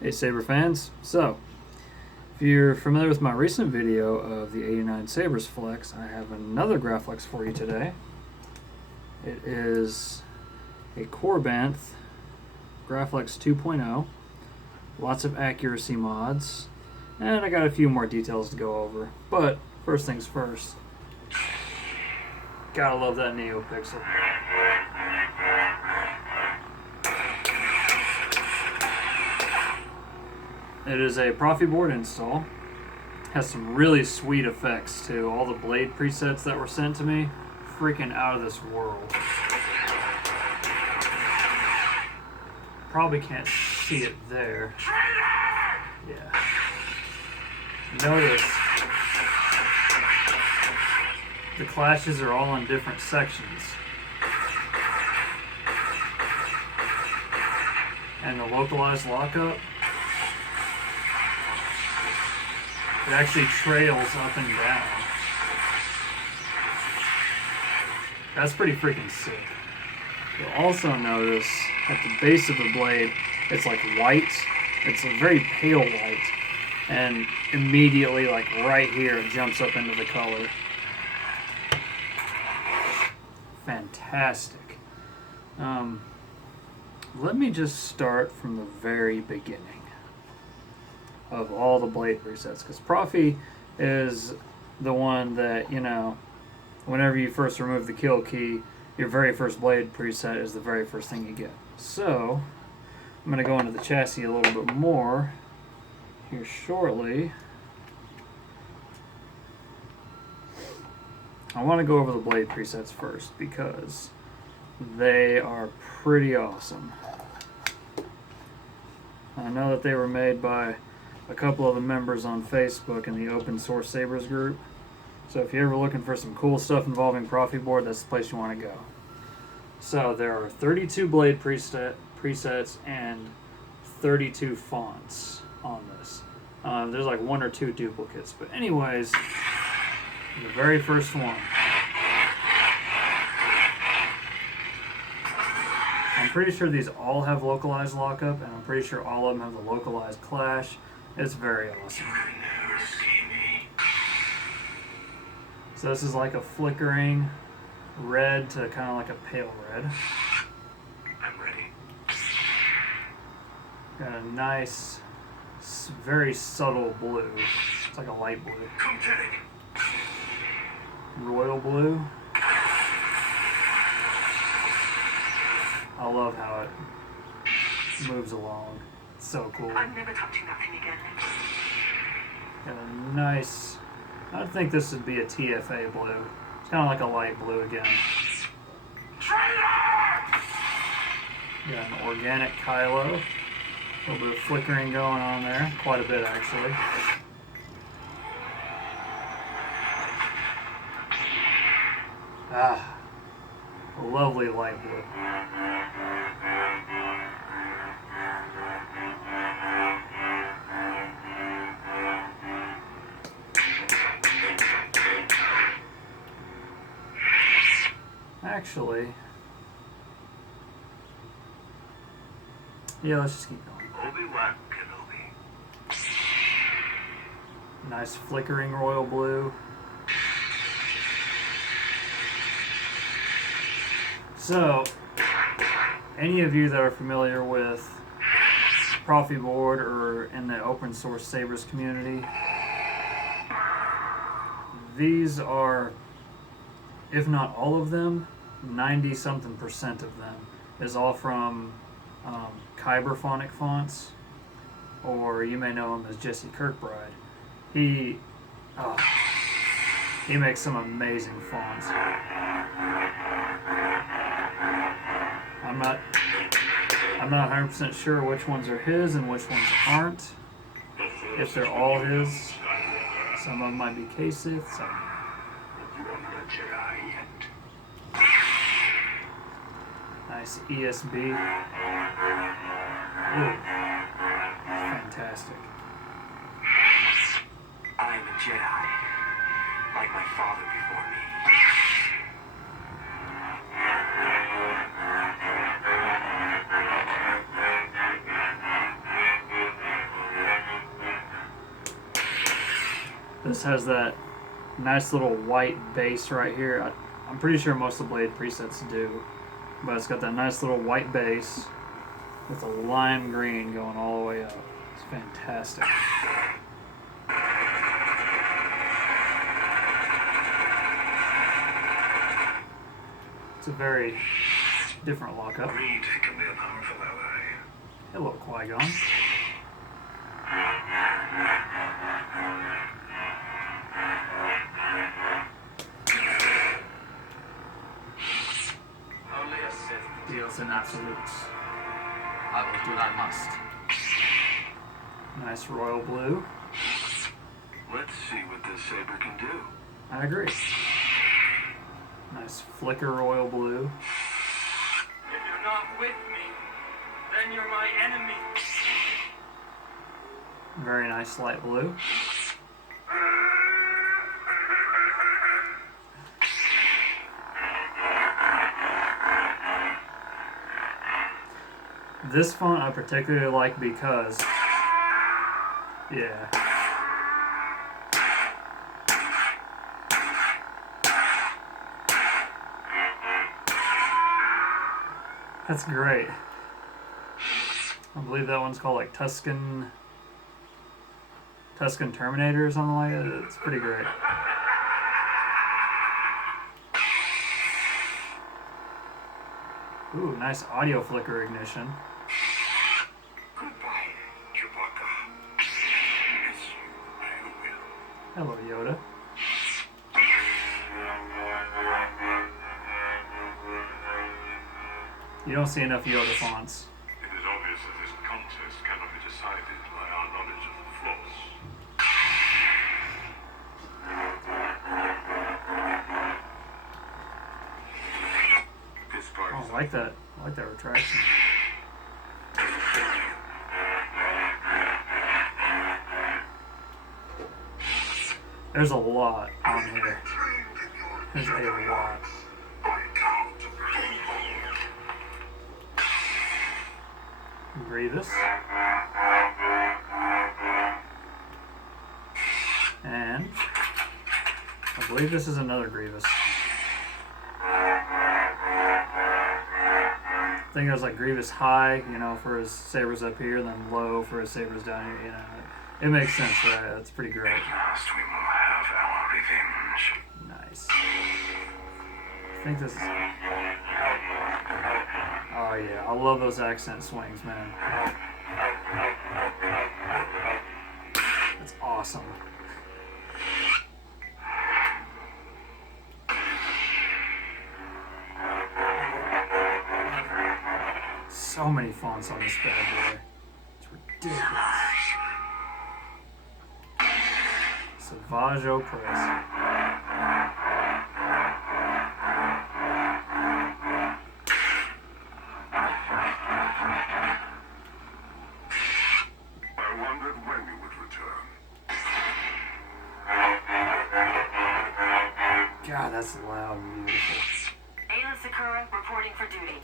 Hey Saber fans, so if you're familiar with my recent video of the 89 Sabres Flex, I have another Graflex for you today. It is a Korbanth Graflex 2.0, lots of accuracy mods, and I got a few more details to go over. But first things first, gotta love that NeoPixel. It is a proffie board install. Has some really sweet effects too. All the blade presets that were sent to me, freaking out of this world. Probably can't see it there. Yeah. Notice the clashes are all in different sections. And the localized lockup, it actually trails up and down. That's pretty freaking sick. You'll also notice at the base of the blade, it's like white. It's a very pale white. And immediately, like right here, it jumps up into the color. Fantastic. Let me just start from the very beginning of all the blade presets, because proffie is the one that, you know, whenever you first remove the kill key, your very first blade preset is the very first thing you get. So I'm going to go into the chassis a little bit more here shortly. I want to go over the blade presets first because they are pretty awesome. I know that they were made by a couple of the members on Facebook in the Open Source Sabres group. So if you're ever looking for some cool stuff involving proffie board, that's the place you want to go. So there are 32 blade presets and 32 fonts on this. There's like one or two duplicates. But anyways, the very first one. I'm pretty sure these all have localized lockup, and I'm pretty sure all of them have the localized clash. It's very awesome. So this is like a flickering red to kind of like a pale red. I'm ready. Got a nice, very subtle blue. It's like a light blue. Come get it. Royal blue. I love how it moves along. It's so cool. I'm never touching that thing again. Got a nice, I think this would be a TFA blue. It's kind of like a light blue again. Traitor! Got an organic Kylo. A little bit of flickering going on there. Quite a bit, actually. Ah, a lovely light blue. Actually, yeah, let's just keep going. Obi-Wan Kenobi. Nice flickering royal blue. So, any of you that are familiar with proffie board or in the open source Sabres community, these are, if not all of them, 90-something% of them is all from Kyberphonic fonts, or you may know him as Jesse Kirkbride. He makes some amazing fonts. I'm not 100% sure which ones are his and which ones aren't. If they're all his, some of them might be Kasich, some. Nice ESB. Ooh, fantastic. I am a Jedi, like my father before me. This has that nice little white base right here. I'm pretty sure most of the blade presets do, but it's got that nice little white base with a lime green going all the way up. It's fantastic. It's a very different lockup. Greed can be a powerful ally. Hello, Qui-Gon. Only a Sith Deals in absolutes. I will do what I must. Nice royal blue. Let's see what this saber can do. I agree. Nice flicker royal blue. If you're not with me, then you're my enemy. Very nice light blue. This font I particularly like because, yeah. That's great. I believe that one's called like Tuscan Terminator or something like that. It's pretty great. Ooh, nice audio flicker ignition. Goodbye, Chewbacca. Yes, I will. Hello, Yoda. You don't see enough Yoda fonts. It is obvious that this contest cannot be decided by our knowledge of the Force. This part Oh, is I like that. I like that retraction. There's a lot on here. There's a lot. Grievous. And I believe this is another Grievous. I think it was like Grievous high, you know, for his sabers up here, then low for his sabers down here, you know. It makes sense, right? That's pretty great. At last we will have our revenge. Nice. I think this is... Oh yeah, I love those accent swings, man. That's awesome. So many fonts on this bad boy. It's ridiculous. Savage Opress. I wondered when you would return. God, that's loud and beautiful. Ayla Sakura reporting for duty.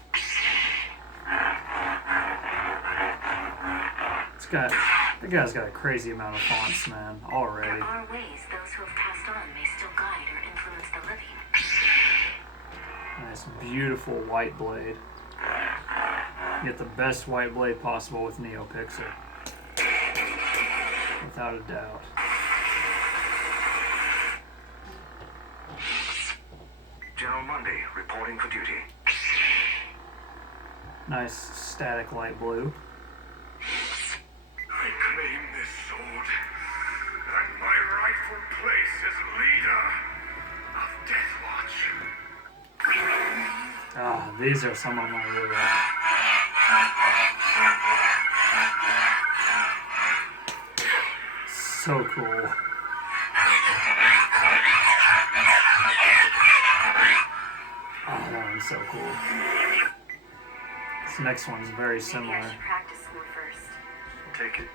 That guy's got a crazy amount of fonts, man, already. There are ways those who have passed on may still guide or influence the living. Nice, beautiful white blade. Get the best white blade possible with NeoPixel. Without a doubt. General Monday, reporting for duty. Nice static light blue. I claim this sword and my rightful place as leader of Death Watch. Ah, these are some of my really so cool. Oh, that one's so cool. This next one's very Maybe I similar. should practice more first. Take it.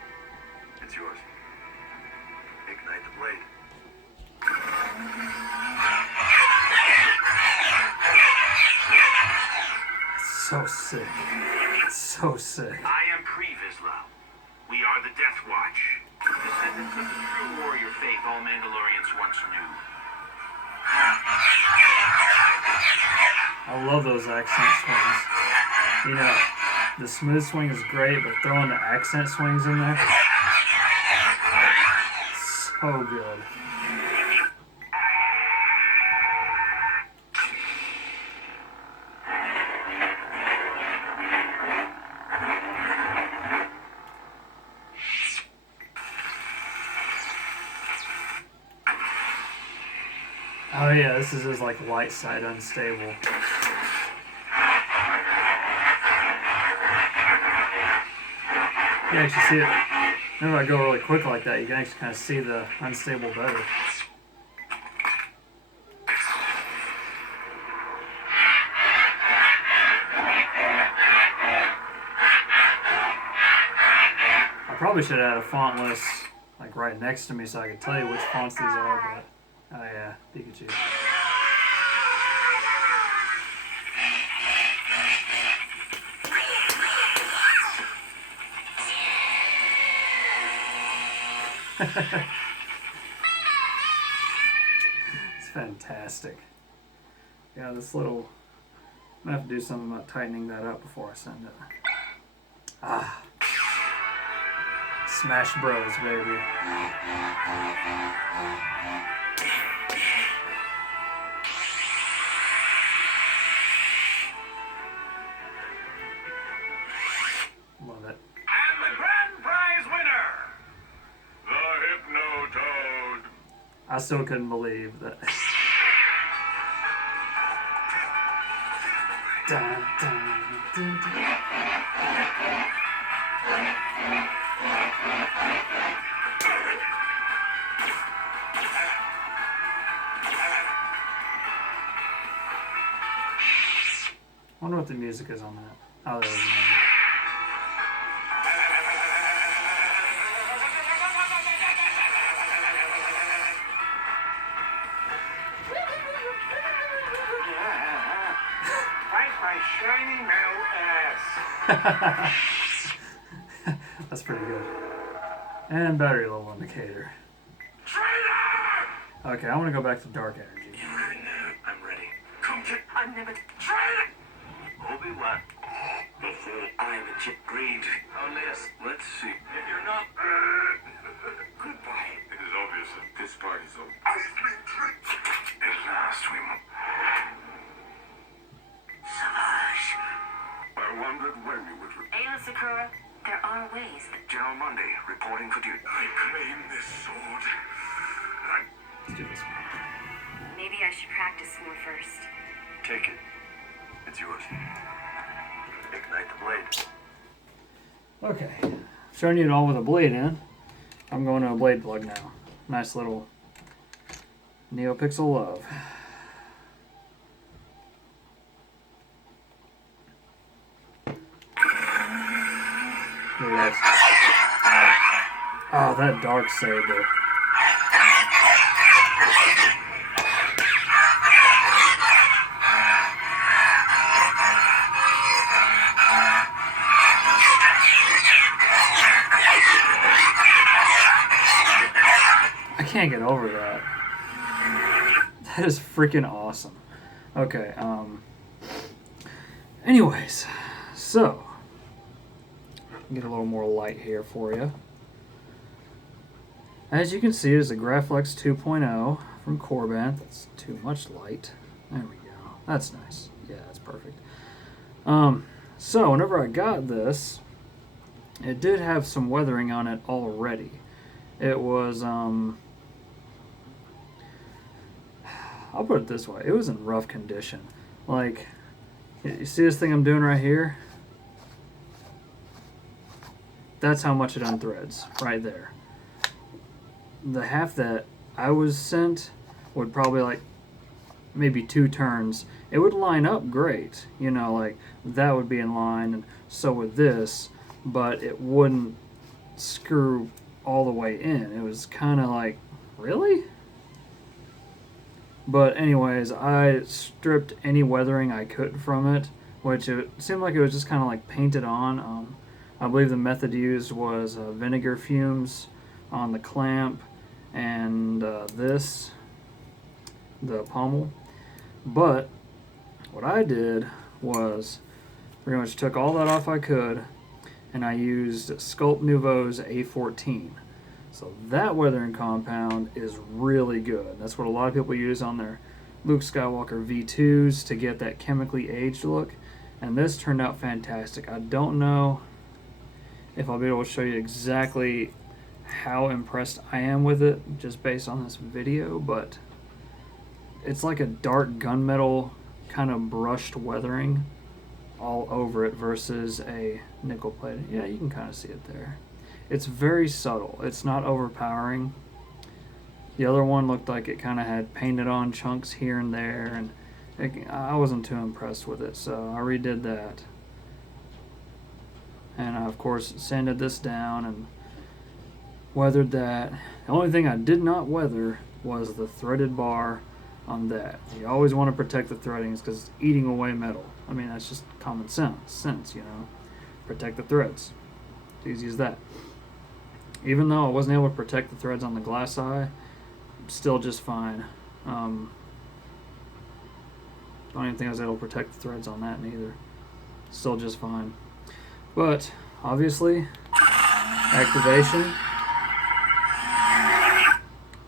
It's yours. Ignite the blade. So sick. So sick. I am Pre-Vizsla. We are the Death Watch. Descendants of the true warrior faith all Mandalorians once knew. I love those accent swings. You know, the smooth swing is great, but throwing the accent swings in there, so good. Oh yeah, this is his like light side unstable. You can actually see it. Whenever I go really quick like that, you can actually kind of see the unstable better. I probably should have had a font list like right next to me so I could tell you which fonts these are, but oh yeah, Pikachu. It's fantastic. Yeah, this little... I'm gonna have to do something about tightening that up before I send it. Ah. Smash Bros, baby. Love it. And the grand prize winner, the Hypnotoad. I still couldn't believe that. Dun, dun, dun, dun. I wonder what the music is on that. Oh, there is. My shiny metal ass. That's pretty good. And battery level indicator. Traitor! Okay, I want to go back to dark energy. I'm ready. Come get I'm never... traitor! Obi-Wan. Before I legit greed. Oh, let's see. If you're not... Goodbye. It is obvious that this part is over. I've been tricked. At last we must. Savage. I wondered when you would Ayla Sakura, there are ways that... General Monday, reporting for duty. I claim this sword. Let's do this one. Maybe I should practice more first. Take it. It's yours. Ignite the blade. Okay, showing you it all with a blade in. I'm going to a blade plug now. Nice little NeoPixel love. Look at that. Oh, that dark saber. I can't get over that. That is freaking awesome. Okay, anyways, so get a little more light here for you. As you can see, it is a Graflex 2.0 from Korbanth. That's too much light. There we go. That's nice. Yeah, that's perfect. So whenever I got this, it did have some weathering on it already. It was, I'll put it this way. It was in rough condition. Like, you see this thing I'm doing right here? That's how much it unthreads, right there. The half that I was sent would probably, like, maybe 2 turns. It would line up great. You know, like, that would be in line, and so would this, but it wouldn't screw all the way in. It was kind of like, really? But anyways, I stripped any weathering I could from it, which it seemed like it was just kind of like painted on. I believe the method used was vinegar fumes on the clamp and the pommel. But what I did was pretty much took all that off I could, and I used Sculpt Nouveau's A14. So that weathering compound is really good. That's what a lot of people use on their Luke Skywalker V2s to get that chemically aged look. And this turned out fantastic. I don't know if I'll be able to show you exactly how impressed I am with it just based on this video, but it's like a dark gunmetal kind of brushed weathering all over it versus a nickel plated. Yeah, you can kind of see it there. It's very subtle. It's not overpowering. The other one looked like it kind of had painted on chunks here and there, and I wasn't too impressed with it, so I redid that. And I, of course, sanded this down and weathered that. The only thing I did not weather was the threaded bar on that. You always want to protect the threadings because it's eating away metal. I mean, that's just common sense, you know. Protect the threads. It's easy as that. Even though I wasn't able to protect the threads on the glass eye, still just fine. Don't even think I was able to protect the threads on that neither. Still just fine. But obviously, activation.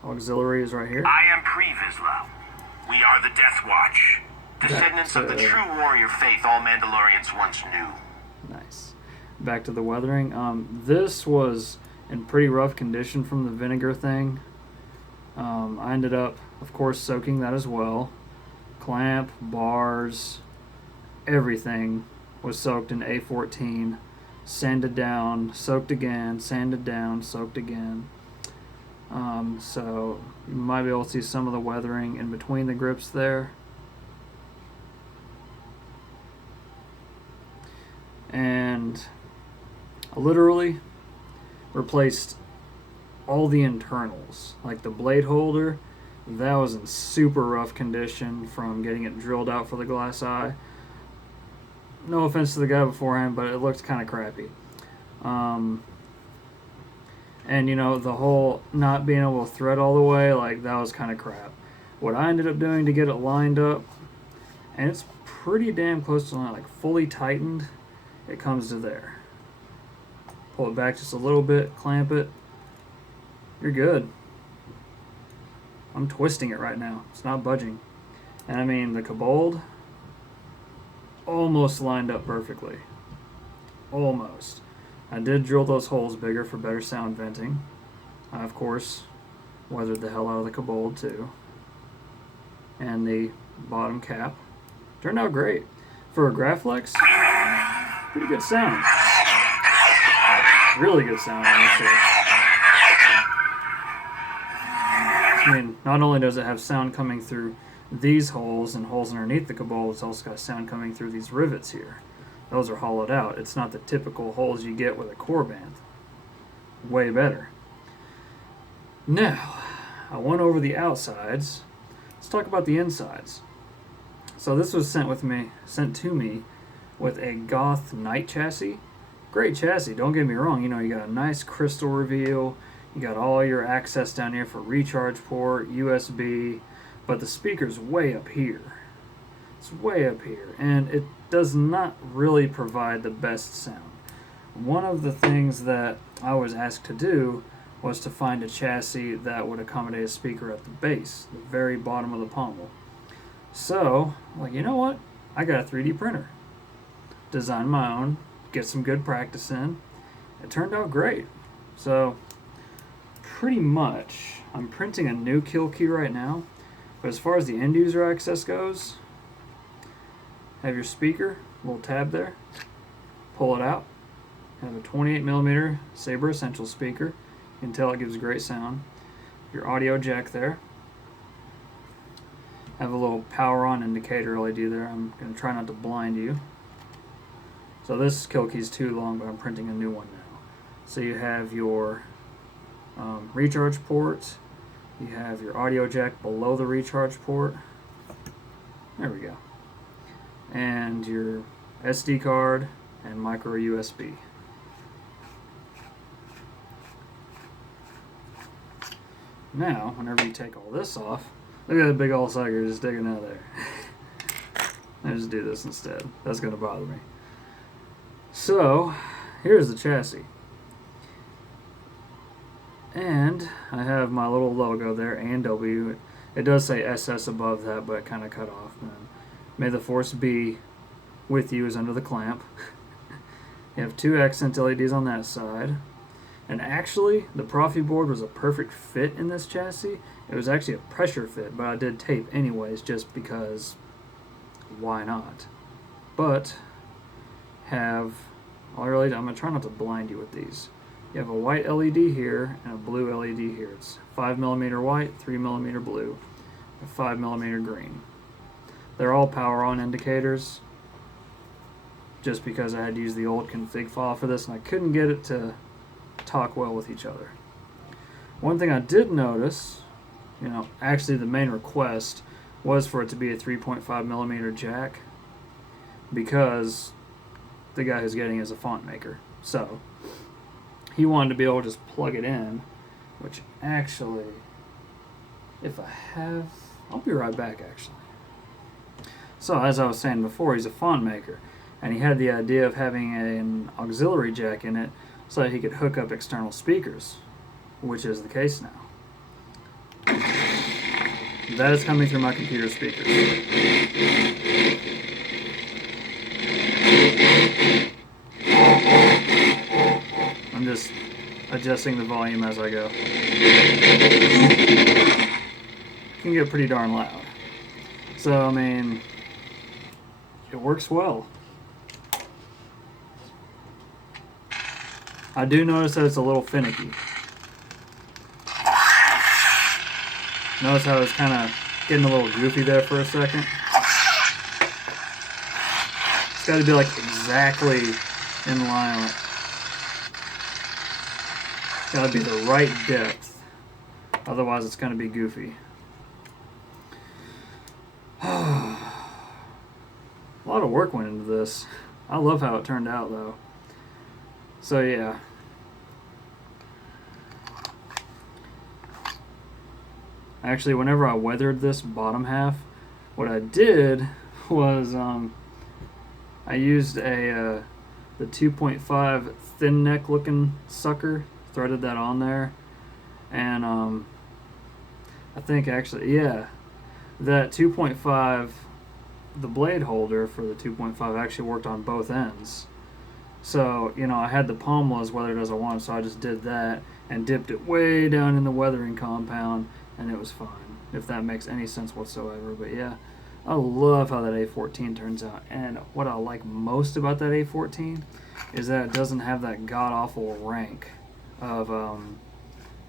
Auxiliary is right here. I am Pre-Vizsla. We are the Death Watch. Descendants of the true warrior faith all Mandalorians once knew. Nice. Back to the weathering. This was in pretty rough condition from the vinegar thing. I ended up, of course, soaking that as well. Clamp, bars, everything was soaked in A14. Sanded down, soaked again, sanded down, soaked again. So you might be able to see some of the weathering in between the grips there. And I literally replaced all the internals, like the blade holder. That was in super rough condition from getting it drilled out for the glass eye. No offense to the guy beforehand, but it looked kind of crappy. And you know, the whole not being able to thread all the way, like that was kind of crap. What I ended up doing to get it lined up, and it's pretty damn close to like fully tightened, it comes to there. Pull it back just a little bit, clamp it, you're good. I'm twisting it right now, it's not budging. And I mean, the Kobold almost lined up perfectly. Almost. I did drill those holes bigger for better sound venting. I, of course, weathered the hell out of the Kobold too. And the bottom cap. Turned out great. For a Graflex, pretty good sound. Really good sound, honestly. I mean, not only does it have sound coming through these holes and holes underneath the Kobold, it's also got sound coming through these rivets here. Those are hollowed out. It's not the typical holes you get with a Korbanth. Way better. Now, I went over the outsides. Let's talk about the insides. So this was sent to me with a Goth Knight chassis. Great chassis, don't get me wrong. You know, you got a nice crystal reveal. You got all your access down here for recharge port, USB, but the speaker's way up here. It's way up here, and it does not really provide the best sound. One of the things that I was asked to do was to find a chassis that would accommodate a speaker at the base, the very bottom of the pommel. So, like, you know what? I got a 3D printer. Designed my own, get some good practice in. It turned out great. So, pretty much, I'm printing a new kill key right now, but as far as the end user access goes, have your speaker, little tab there, pull it out, have a 28mm Sabre Essential speaker, you can tell it gives great sound, your audio jack there, have a little power on indicator LED there. I'm going to try not to blind you. So this kill key is too long, but I'm printing a new one now. So you have your recharge port, you have your audio jack below the recharge port, there we go, and your SD card and micro USB. Now, whenever you take all this off, look at that big old sucker just sticking out there. I just do this instead. That's going to bother me. So, here's the chassis. And I have my little logo there, A&W. It does say SS above that, but kind of cut off. And may the force be with you is under the clamp. You have 2 accent LEDs on that side. And actually, the proffie board was a perfect fit in this chassis. It was actually a pressure fit, but I did tape anyways just because why not? But I'm going to try not to blind you with these. You have a white LED here and a blue LED here. It's 5mm white, 3mm blue, and 5mm green. They're all power on indicators just because I had to use the old config file for this and I couldn't get it to talk well with each other. One thing I did notice, actually the main request was for it to be a 3.5mm jack because the guy who's getting it is a font maker. So he wanted to be able to just plug it in, which actually, I'll be right back actually. So as I was saying before, he's a font maker, and he had the idea of having an auxiliary jack in it so that he could hook up external speakers, which is the case now. That is coming through my computer speakers. I'm just adjusting the volume as I go. It can get pretty darn loud. So, I mean, it works well. I do notice that it's a little finicky. Notice how it's kind of getting a little goofy there for a second. It's got to be like exactly in line. It's got to be the right depth. Otherwise it's going to be goofy. A lot of work went into this. I love how it turned out though. So yeah. Actually, whenever I weathered this bottom half, what I did was I used the 2.5 thin neck looking sucker, threaded that on there, and I think actually, yeah, that 2.5, the blade holder for the 2.5 actually worked on both ends. So, I had the pommels weathered as I wanted, so I just did that and dipped it way down in the weathering compound, and it was fine, if that makes any sense whatsoever. But yeah, I love how that A14 turns out, and what I like most about that A14 is that it doesn't have that god-awful rank of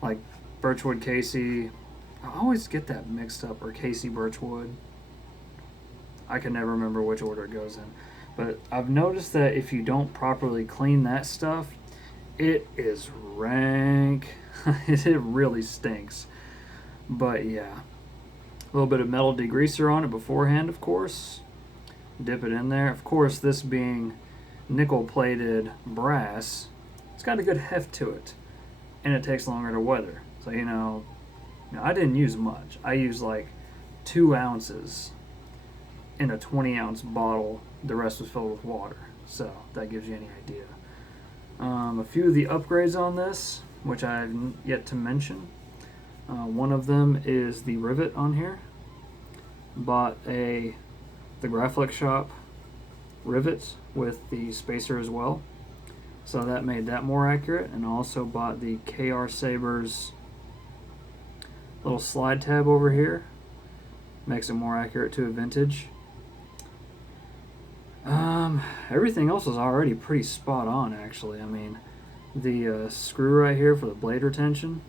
like Birchwood Casey. I always get that mixed up, or Casey Birchwood. I can never remember which order it goes in. But I've noticed that if you don't properly clean that stuff, it is rank. It really stinks. But yeah, a little bit of metal degreaser on it beforehand, of course. Dip it in there. Of course, this being nickel-plated brass, it's got a good heft to it, and it takes longer to weather. So, I didn't use much. I used like 2 ounces in a 20-ounce bottle. The rest was filled with water. So that gives you any idea. A few of the upgrades on this, which I've yet to mention. One of them is the rivet on here. Bought the Graflex shop rivets with the spacer as well. So that made that more accurate. And also bought the KR Sabers little slide tab over here. Makes it more accurate to a vintage. Everything else is already pretty spot on, actually. I mean, the screw right here for the blade retention,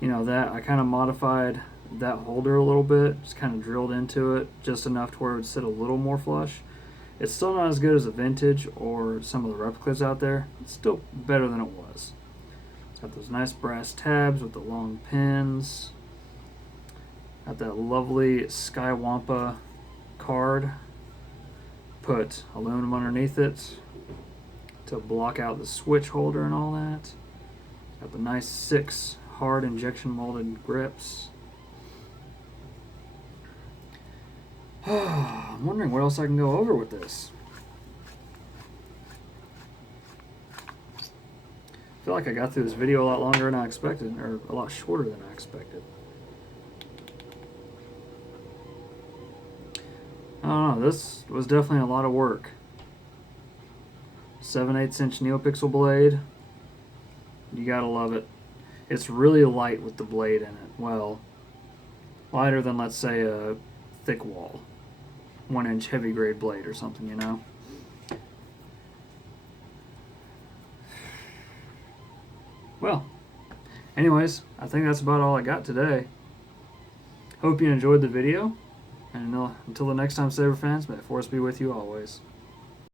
that I kind of modified that holder a little bit, just kind of drilled into it just enough to where it would sit a little more flush. It's still not as good as a vintage or some of the replicas out there. It's still better than it was. It's got those nice brass tabs with the long pins. Got that lovely Sky Wampa card. Put aluminum underneath it to block out the switch holder and all that. Got the nice 6 hard injection molded grips. I'm wondering what else I can go over with this. I feel like I got through this video a lot longer than I expected, or a lot shorter than I expected. I don't know, this was definitely a lot of work. 7/8 inch NeoPixel blade. You gotta love it. It's really light with the blade in it. Well, lighter than, let's say, a thick wall 1 inch heavy grade blade or something, you know? Well, anyways, I think that's about all I got today. Hope you enjoyed the video, and until the next time, Saber fans, may the Force be with you always.